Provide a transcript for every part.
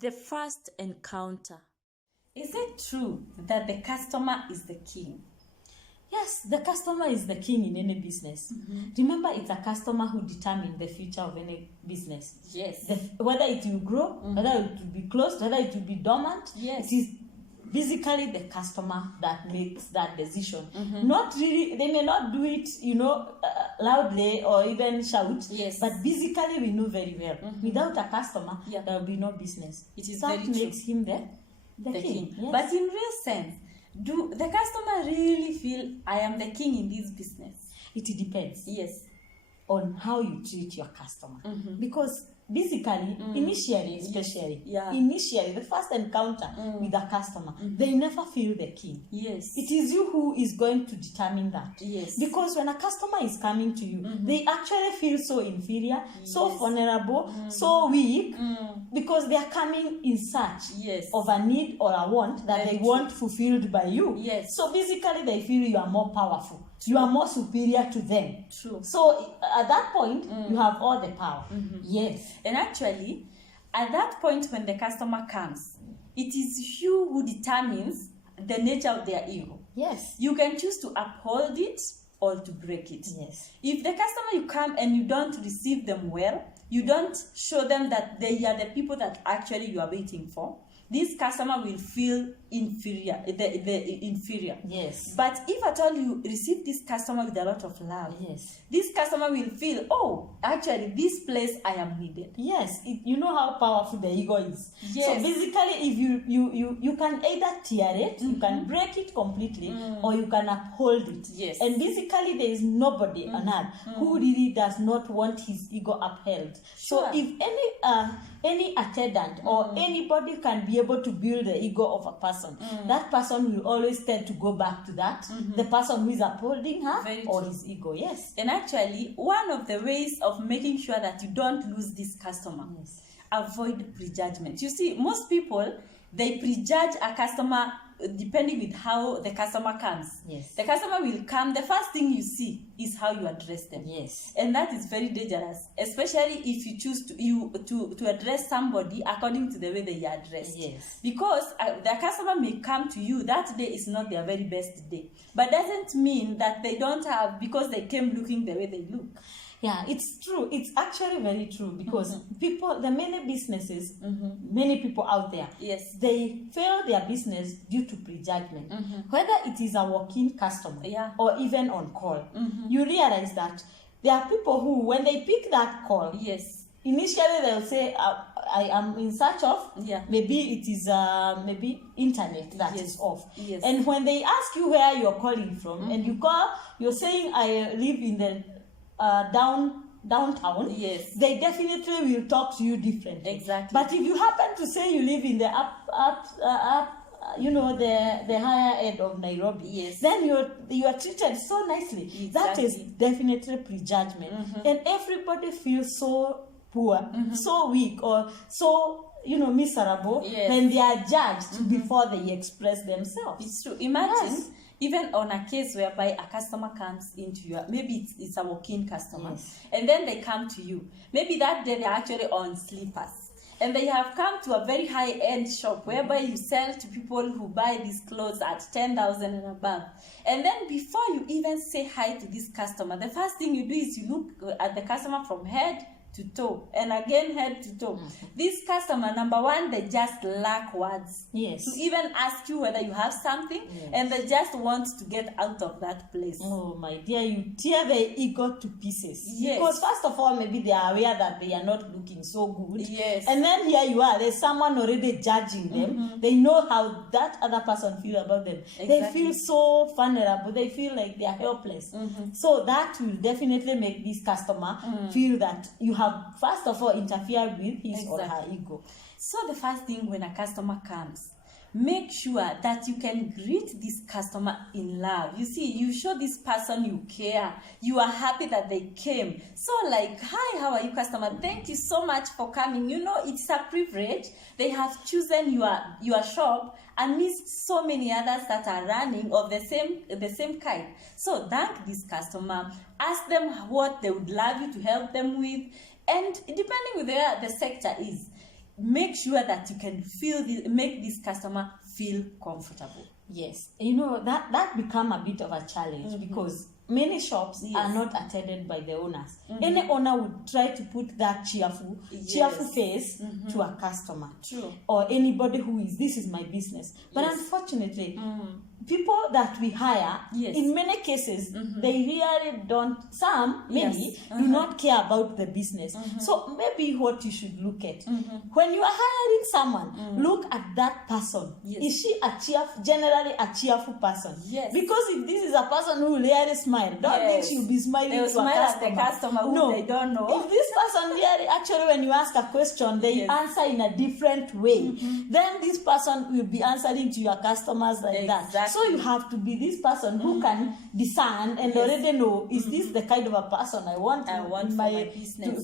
The first encounter. Is it true that the customer is the king? Yes, the customer is the king in any business. Remember, it's a customer who determines the future of any business. Yes. Whether it will grow, whether it will be closed, whether it will be dormant. Yes. It is basically the customer that makes that decision. Not really, they may not do it, loudly or even shout. Yes. But basically, we know very well. Without a customer, Yeah. there will be no business. It is that very true. makes him the king. Yes. But in real sense, do the customer really feel I am the king in this business? It depends Yes. on how you treat your customer. Because basically, initially, especially, initially, the first encounter with a customer, they never feel the king. Yes. It is you who is going to determine that. Yes. Because when a customer is coming to you, they actually feel so inferior, so vulnerable, so weak, because they are coming in search of a need or a want that they want fulfilled by you. Yes. So basically, they feel you are more powerful. You are more superior to them. True. So at that point, you have all the power. Yes. And actually, at that point when the customer comes, it is you who determines the nature of their ego. Yes. You can choose to uphold it or to break it. Yes. If the customer you come and you don't receive them well, you don't show them that they are the people that actually you are waiting for, this customer will feel inferior, the inferior. Yes. But if at all you receive this customer with a lot of love, Yes. this customer will feel, oh, actually, this place I am needed. Yes. You know how powerful the ego is. Yes. So basically, if you can either tear it, you can break it completely, or you can uphold it. Yes. And basically, there is nobody on earth who really does not want his ego upheld. Sure. So if any attendant or anybody can be able to build the ego of a person, that person will always tend to go back to that, the person who is upholding her Very or true. his ego. Yes. And actually, one of the ways of making sure that you don't lose this customer, Yes. avoid prejudgment. You see, most people, they prejudge a customer depending with how the customer comes. Yes. The customer will come, the first thing you see is how you address them. Yes. And that is very dangerous, especially if you choose to address somebody according to the way they are addressed. Yes. Because the customer may come to you, that day is not their very best day. But doesn't mean that they don't have, because they came looking the way they look. Yeah, it's true. It's actually very true because the many businesses, many people out there, Yes. they fail their business due to prejudgment. Whether it is a walk-in customer or even on call, you realize that there are people who, when they pick that call, Yes. initially they'll say, I am in search of, maybe it is maybe internet that is off. Yes. And when they ask you where you're calling from, and you call, you're saying, I live in the downtown, Yes. they definitely will talk to you differently. Exactly. But if you happen to say you live in the the higher end of Nairobi, Yes. then you are treated so nicely. Exactly. That is definitely prejudgment, and everybody feels so poor, so weak, or so miserable when they are judged before they express themselves. It's true. Imagine, even on a case whereby a customer comes into your, maybe it's a walk-in customer, and then they come to you. Maybe that day they're actually on slippers, and they have come to a very high-end shop whereby you sell to people who buy these clothes at 10,000 and above. And then before you even say hi to this customer, the first thing you do is you look at the customer from head to toe, and again head to toe. This customer, number one, they just lack words Yes. to even ask you whether you have something, and they just want to get out of that place. Oh my dear, you tear their ego to pieces. Yes. Because first of all, maybe they are aware that they are not looking so good. Yes. And then here you are, there's someone already judging them. They know how that other person feel about them. They Exactly. feel so vulnerable. They feel like they are helpless. So that will definitely make this customer feel that you have first of all interfered with his or her ego. So the first thing when a customer comes, make sure that you can greet this customer in love. You see, you show this person you care. You are happy that they came. So like, hi, how are you, customer? Thank you so much for coming. It's a privilege. They have chosen your shop amidst so many others that are running of the same kind. So thank this customer. Ask them what they would love you to help them with. And depending on where the sector is, make sure that you can make this customer feel comfortable. Yes, that become a bit of a challenge because many shops are not attended by the owners. Any owner would try to put that cheerful face to a customer. True. Or anybody this is my business. But unfortunately, people that we hire, in many cases, they really don't, many do not care about the business. So maybe what you should look at, when you are hiring someone, look at that person. Is she generally a cheerful person? Yes. Because if this is a person who will really smile, don't think she'll be smiling They'll to a smile customer. at the customer who they don't know. If this person really, actually, when you ask a question, they answer in a different way, then this person will be answering to your customers like that. So you have to be this person who can discern and already know, is this the kind of a person I want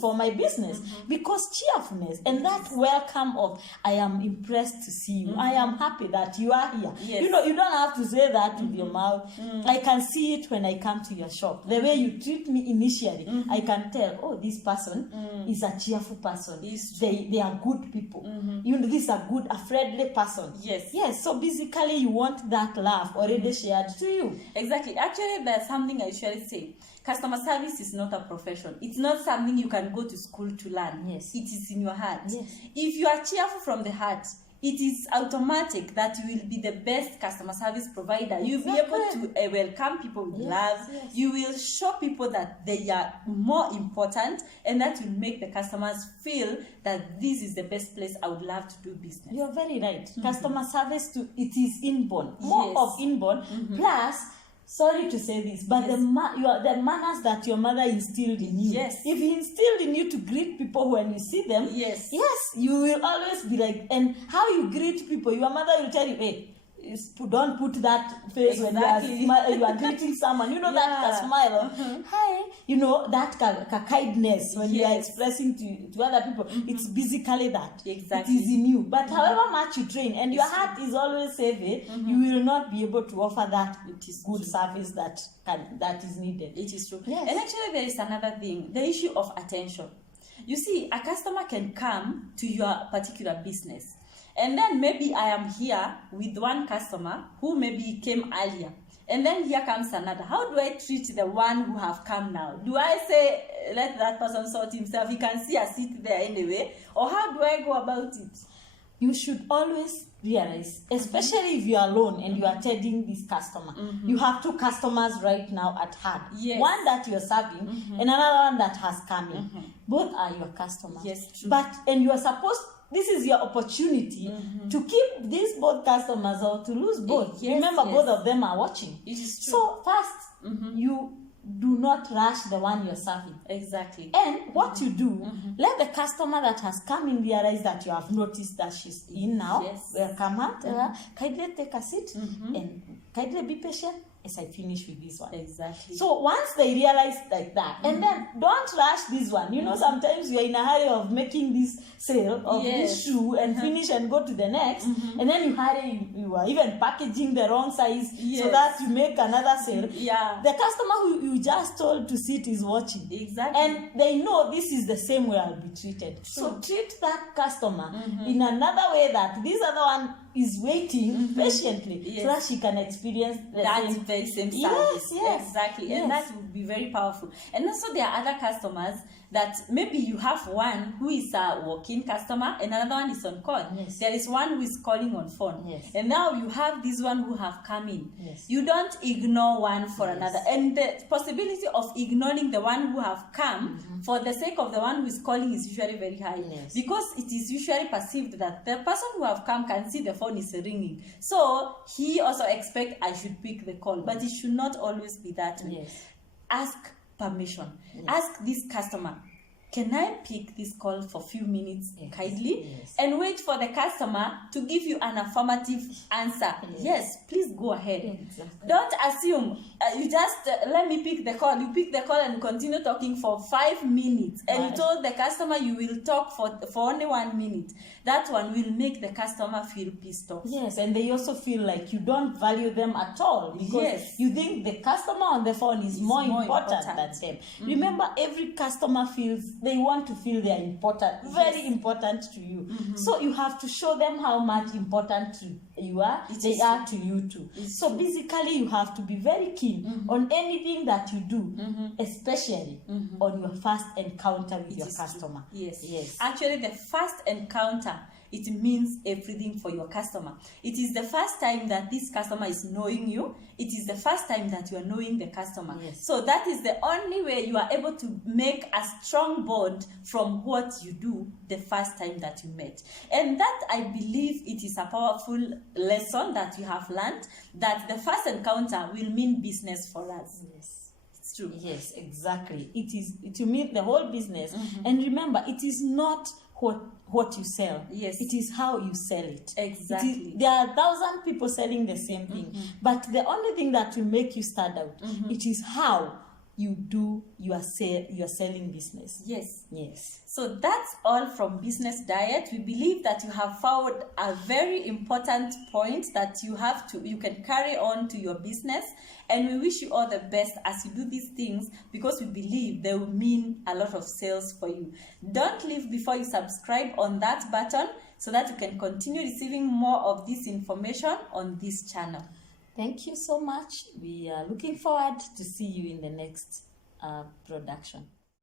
for my business? Because cheerfulness and that welcome of, I am impressed to see you, I am happy that you are here. Yes. You don't have to say that with your mouth. I can see it when I come to your shop. The way you treat me initially, I can tell, oh, this person is a cheerful person. They are good people. This is a friendly person. Yes. So basically, you want that love already shared to you. Exactly. Actually, there's something I usually say. Customer service is not a profession. It's not something you can go to school to learn. Yes. It is in your heart. Yes. If you are cheerful from the heart, it is automatic that you will be the best customer service provider. You'll be able to welcome people with love. Yes. You will show people that they are more important, and that will make the customers feel that this is the best place I would love to do business. You're very right. Customer service, it is inborn. More of inborn. Plus, sorry to say this, but the manners that your mother instilled in you. Yes. If he instilled in you to greet people when you see them, yes, you will always be like, and how you greet people, your mother will tell you, hey, don't put that face when you are greeting someone. That smile. Hi. That kindness when you are expressing to other people. It's basically that. Exactly. It is in you. But however much you train and your heart is always savvy, you will not be able to offer that good service that is needed. It is true. Yes. And actually, there is another thing, the issue of attention. You see, a customer can come to your particular business, and then maybe I am here with one customer who maybe came earlier, and then here comes another. How do I treat the one who have come now? Do I say, let that person sort himself, he can see a seat there anyway, or how do I go about it? You should always realize, especially if you are alone and you are attending this customer, you have two customers right now at hand. Yes. One that you're serving and another one that has come in. Both are your customers. Yes, true. And you are supposed, this is your opportunity to keep these both customers or to lose both. Remember, both of them are watching. It is true. So first, you do not rush the one you're serving. Exactly. And what you do, let the customer that has come in realize that you have noticed that she's in now. Yes. Welcome her. Tell her, kindly take a seat and kindly be patient as I finish with this one. Exactly. So once they realize like that, and then don't rush this one. Sometimes you're in a hurry of making this sale of this shoe and finish and go to the next, and then you are even packaging the wrong size so that you make another sale. Yeah. The customer who you just told to sit is watching. Exactly. And they know this is the same way I'll be treated. True. So treat that customer in another way that this other one is waiting patiently so that she can experience the very same service. Yes. Exactly. And that would be very powerful. And also there are other customers that maybe you have one who is a walk-in customer and another one is on call. Yes. There is one who is calling on phone. Yes. And now you have this one who have come in. Yes. You don't ignore one for another. And the possibility of ignoring the one who have come for the sake of the one who is calling is usually very high. Yes. Because it is usually perceived that the person who have come can see the phone is ringing. So he also expects I should pick the call. But it should not always be that way. Yes. Ask permission. Yes. Ask this customer, can I pick this call for a few minutes kindly? Yes. And wait for the customer to give you an affirmative answer. Yes, please go ahead. Exactly. Don't assume. You just let me pick the call. You pick the call and continue talking for 5 minutes. And you told the customer you will talk for only 1 minute. That one will make the customer feel pissed off. Yes, and they also feel like you don't value them at all because you think the customer on the phone is more important than them. Remember, every customer feels they want to feel they are important, very important to you. So you have to show them how much important you are, they are to you too. So basically you have to be very keen on anything that you do, especially on your first encounter with your customer. Yes. Actually, the first encounter, it means everything for your customer. It is the first time that this customer is knowing you. It is the first time that you are knowing the customer. So that is the only way you are able to make a strong bond from what you do the first time that you met. And that, I believe, it is a powerful lesson that you have learned, that the first encounter will mean business for us. It's true. Yes, exactly. It will mean the whole business. And remember, it is not what you sell. It is how you sell it. Exactly. There are 1,000 people selling the same thing, but the only thing that will make you stand out, it is how you do your selling business. Yes. So that's all from Business Diet. We believe that you have found a very important point that you can carry on to your business, and we wish you all the best as you do these things, because we believe they will mean a lot of sales for you. Don't leave before you subscribe on that button so that you can continue receiving more of this information on this channel. Thank you so much. We are looking forward to see you in the next production.